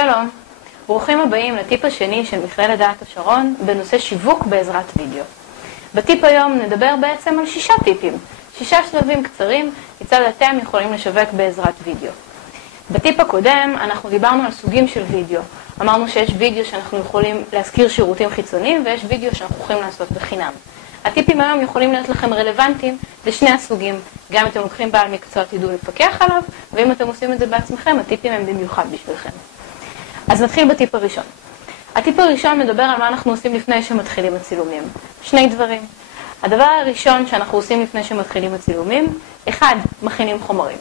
שלום, ברוכים הבאים לטיפ השני של מכללת דעת השרון בנושא שיווק בעזרת וידאו. בטיפ היום נדבר בעצם על 6 טיפים, 6 שלבים קצרים כיצד אתם יכולים לשווק בעזרת וידאו. בטיפ הקודם אנחנו דיברנו על סוגים של וידאו. אמרנו שיש וידאו שאנחנו יכולים להזכיר שירותים חיצוניים ויש וידאו שאנחנו יכולים לעשות בחינם. הטיפים היום יכולים להיות לכם רלוונטיים לשני הסוגים, גם אם אתם לוקחים בעל מקצוע תדעו לפקח עליו, ואם אתם עושים את זה בעצמכם, הטיפים הם במיוחד בשבילכם. אז נתחיל בטיפ הראשון. הטיפ הראשון מדבר על מה אנחנו עושים לפני שמתחילים הצילומים. 2 דברים. הדבר הראשון שאנחנו עושים לפני שמתחילים הצילומים, 1, מכינים חומרים.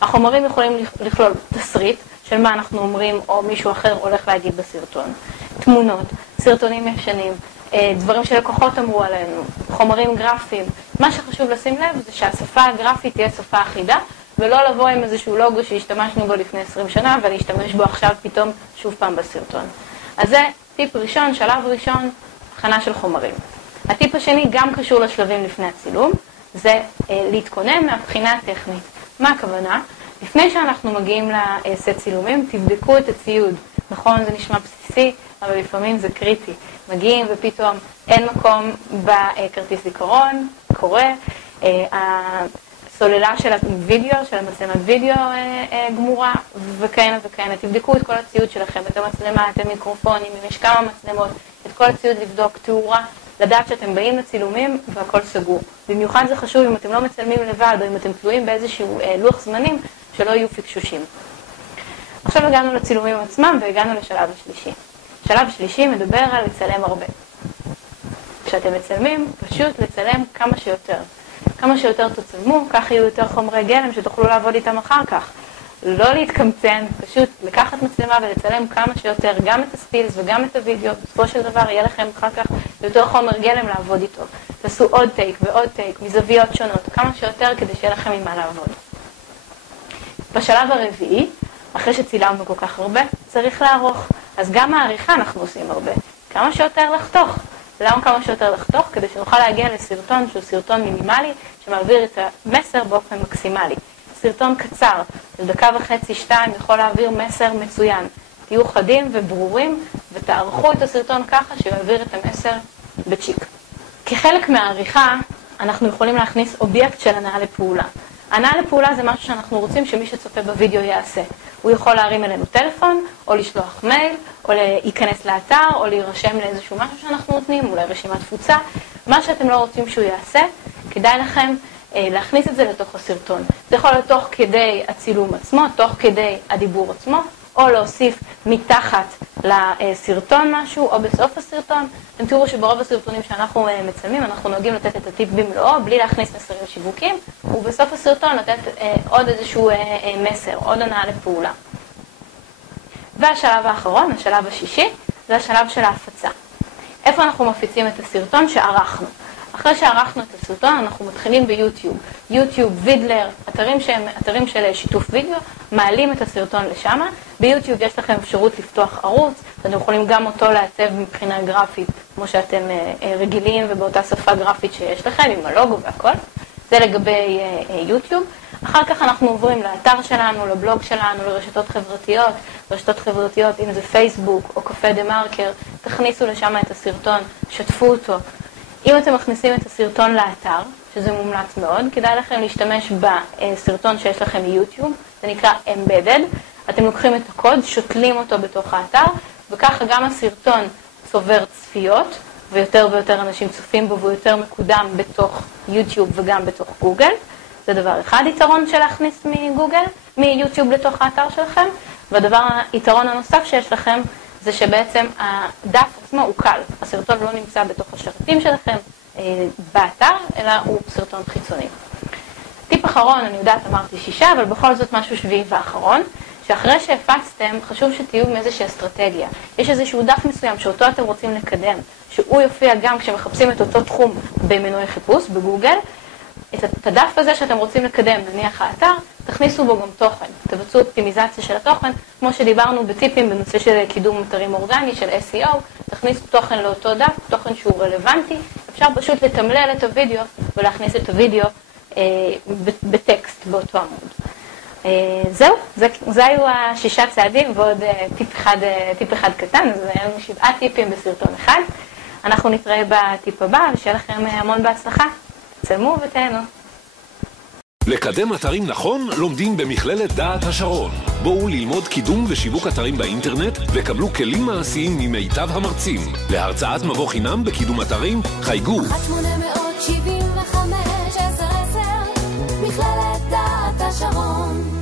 החומרים יכולים לכלול תסריט של מה אנחנו אומרים או מישהו אחר הולך להגיד בסרטון. תמונות, סרטונים ישנים, דברים שלקוחות אמרו עלינו, חומרים גרפיים. מה שחשוב לשים לב זה שהשפה הגרפית תהיה שפה אחידה, ולא לבוא עם איזשהו לוגו שהשתמשנו בו לפני 20 שנה, ולהשתמש בו עכשיו פתאום שוב פעם בסרטון. אז זה טיפ ראשון, שלב ראשון, הכנה של חומרים. הטיפ השני גם קשור לשלבים לפני הצילום, זה להתכונן מהבחינה הטכנית. מה הכוונה? לפני שאנחנו מגיעים לסט צילומים, תבדקו את הציוד. נכון, זה נשמע בסיסי, אבל לפעמים זה קריטי. מגיעים ופתאום אין מקום בכרטיס זיכרון, קורה, הסוללה של הווידאו, של המצלמת וידאו גמורה, וכהנה וכהנה. תבדקו את כל הציוד שלכם, את המצלמה, את המיקרופונים, אם יש כמה מצלמות, את כל הציוד לבדוק, תאורה, לדעת שאתם באים לצילומים והכל סגור. במיוחד זה חשוב אם אתם לא מצלמים לבד, או אם אתם תלויים באיזשהו לוח זמנים, שלא יהיו פקשושים. עכשיו הגענו לצילומים עצמם והגענו לשלב השלישי. שלב שלישי מדבר על לצלם הרבה. כשאתם מצלמים, פשוט לצלם כמה שיותר. כמה שיותר תצלמו, כך יהיו יותר חומרי גלם שתוכלו לעבוד איתם אחר כך. לא להתקמצן, פשוט לקחת מצלמה ולצלם כמה שיותר, גם את הסטילס וגם את הוידאו. בסופו של דבר יהיה לכם אחר כך יותר חומר גלם לעבוד איתו. תעשו עוד טייק ועוד טייק מזוויות שונות, כמה שיותר כדי שיהיה לכם עם מה לעבוד. בשלב הרביעי, אחרי שצילמנו כל כך הרבה, צריך לערוך. אז גם העריכה אנחנו עושים הרבה. כמה שיותר לחתוך. למה כמה שיותר לחתוך? כדי שנוכל להגיע לסרטון שהוא סרטון מינימלי, שמעביר את המסר באופן מקסימלי. סרטון קצר, של 1.5-2 יכול להעביר מסר מצוין. תהיו חדים וברורים, ותערכו את הסרטון ככה שיעביר את המסר בצ'יק. כחלק מהעריכה, אנחנו יכולים להכניס אובייקט של הנעה לפעולה. הנעה לפעולה זה משהו שאנחנו רוצים שמי שצופה בווידאו יעשה. הוא יכול להרים אלינו טלפון, או לשלוח מייל, או להיכנס לאתר, או להירשם לאיזשהו משהו שאנחנו נותנים, אולי רשימת תפוצה. מה שאתם לא רוצים שהוא יעשה, כדאי לכם להכניס את זה לתוך הסרטון. זה יכול להיות תוך כדי הצילום עצמו, תוך כדי הדיבור עצמו, או להוסיף מתחת לסרטון משהו, או בסוף הסרטון. אתם תראו שברוב הסרטונים שאנחנו מצלמים, אנחנו נוהגים לתת את הטיפ במלואו, בלי להכניס מסרים שיווקים, ובסוף הסרטון לתת עוד איזשהו מסר, עוד הנעה לפעולה. והשלב האחרון, השלב השישי, זה השלב של ההפצה. איפה אנחנו מפיצים את הסרטון שערכנו? אחרי שערכנו את הסרטון, אנחנו מתחילים ביוטיוב. יוטיוב, וידלר, אתרים של שיתוף וידאו, מעלים את הסרטון לשם. ביוטיוב יש לכם אפשרות לפתוח ערוץ, אתם יכולים גם אותו לעצב מבחינה גרפית, כמו שאתם רגילים ובאותה שפה גרפית שיש לכם, עם הלוגו והכל. זה לגבי יוטיוב. אחר כך אנחנו עוברים לאתר שלנו, לבלוג שלנו, לרשתות חברתיות. רשתות חברתיות, אם זה פייסבוק או קפה דה מרקר, תכניסו לשם את הסרטון, שתפו אותו. אם אתם מכניסים את הסרטון לאתר, שזה מומלץ מאוד, כדאי לכם להשתמש בסרטון שיש לכם מיוטיוב, זה נקרא Embedded. אתם לוקחים את הקוד, שותלים אותו בתוך האתר, וככה גם הסרטון צובר צפיות, ויותר ויותר אנשים צופים בו, והוא יותר מקודם בתוך יוטיוב וגם בתוך גוגל. זה דבר אחד, יתרון של להכניס מיוטיוב לתוך האתר שלכם. והדבר, היתרון הנוסף שיש לכם, זה שבעצם הדף עצמו הוא קל. הסרטון לא נמצא בתוך השרתים שלכם באתר, אלא הוא סרטון חיצוני. טיפ אחרון, אני יודעת, אמרתי 6, אבל בכל זאת משהו שביעי ואחרון, שאחרי שהפצתם, חשוב שתהיו עם איזושהי אסטרטגיה. יש איזשהו דף מסוים שאותו אתם רוצים לקדם, שהוא יופיע גם כשמחפשים את אותו תחום במנועי חיפוש, בגוגל. את הדף הזה שאתם רוצים לקדם, נניח האתר, תכניסו בו גם תוכן. תבצעו אופטימיזציה של התוכן, כמו שדיברנו בטיפים בנושא של קידום אתרים אורגני, של SEO, תכניסו תוכן לאותו דף, תוכן שהוא רלוונטי. אפשר פשוט לתמלל את הוידאו ולהכניס את הוידאו בטקסט באותו עמוד. זהו, זה היו 6 צעדים ועוד טיפ אחד קטן, אז היו 7 טיפים בסרטון אחד. אנחנו נתראה בטיפ הבא, ושיהיה לכם המון בהצלחה. צלמו ותהנו. לקדם אתרים נכון לומדים במכללת דעת השרון. בואו ללמוד קידום ושיווק אתרים באינטרנט וקבלו כלים מעשיים ממיטב המרצים. להרצאת מבוא חינם בקידום אתרים חייגו 1-875-1010 מכללת דעת השרון.